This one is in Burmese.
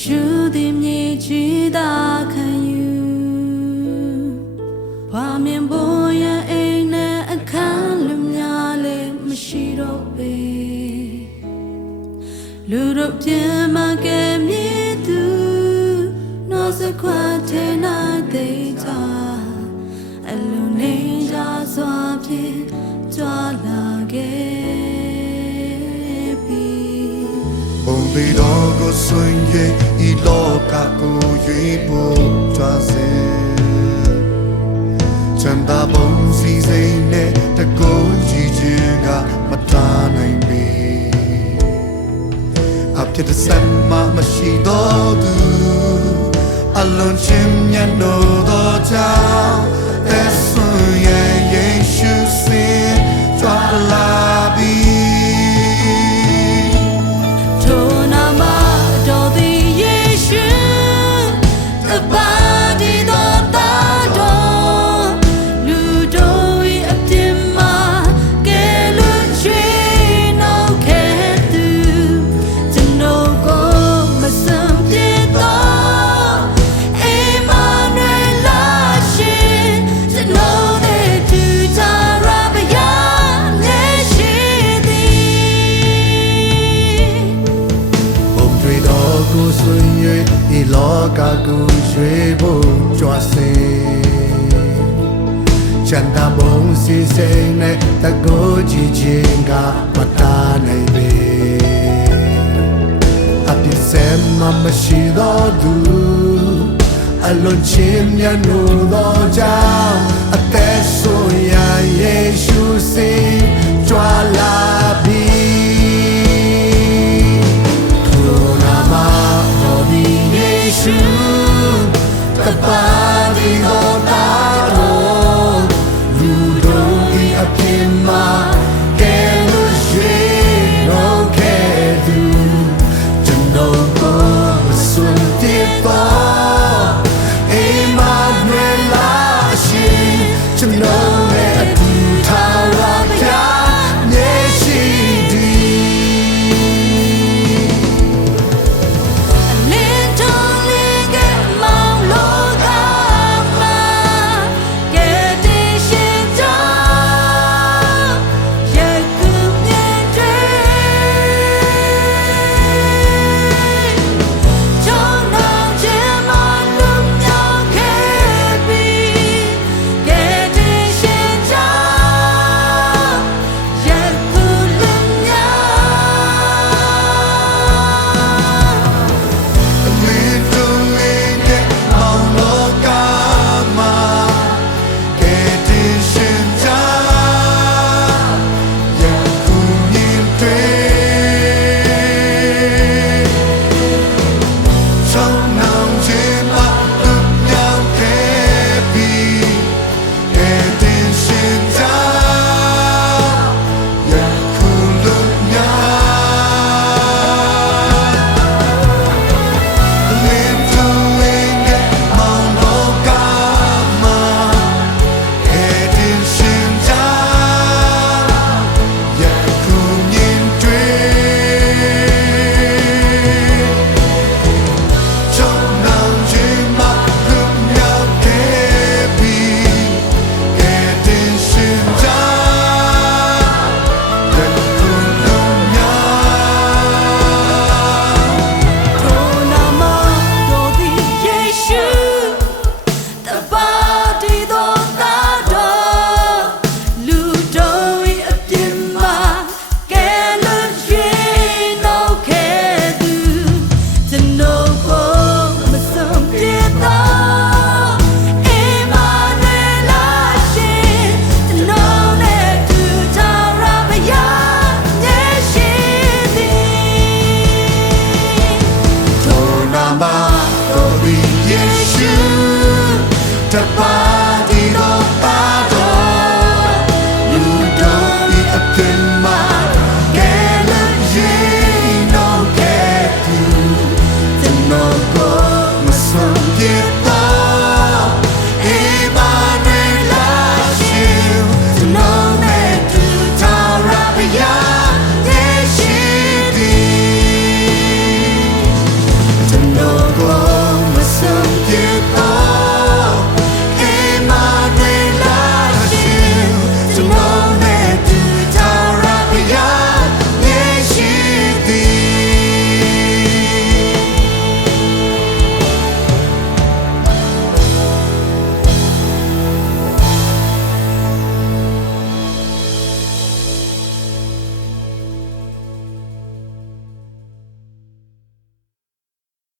ရှုသည်မြေကြီးသာခံယူဘွာမြင်ဖို့ရအိမ်နဲ့အခန်းလူများလည်းမရှိတော့ပေလူတို့ပြန်မကဲမြည်သူနှောစခွတ်ထဲနိုင်သေးတာအလုံးနေကြစွာဖြင့်ကြွလာခဲ့ပြီဘုံပေတော်ကိုဆွင်၍ဤလောကကိုရွေးဖို့ကြွားစေချမ်းသာဘုံစီစိမ်နဲ့တကိုးကြည့်ခြင်းကမတားနိုင်ပေအပြစ်စမ်းမရှိတော့သူအလုံးချင်းမြတ်လို့တော့ကြောင့်သက်ဆွန်ရဲ့ယေရှုစင်ကြွားလာပြီကိုဆွေ၍ဒီလောကကိုရွှေဖို့ကြွားစေချမ်းသာဘုံစီစိမ်နဲ့တကိုးကြည့်ခြင်းကမတားနိုင်ပေအပြစ်စမ်းမရှိတော့သူအလုံးချင်းမြတ်လို့တော့ကြောင့်အသက်ဆိုရယေရှုစင်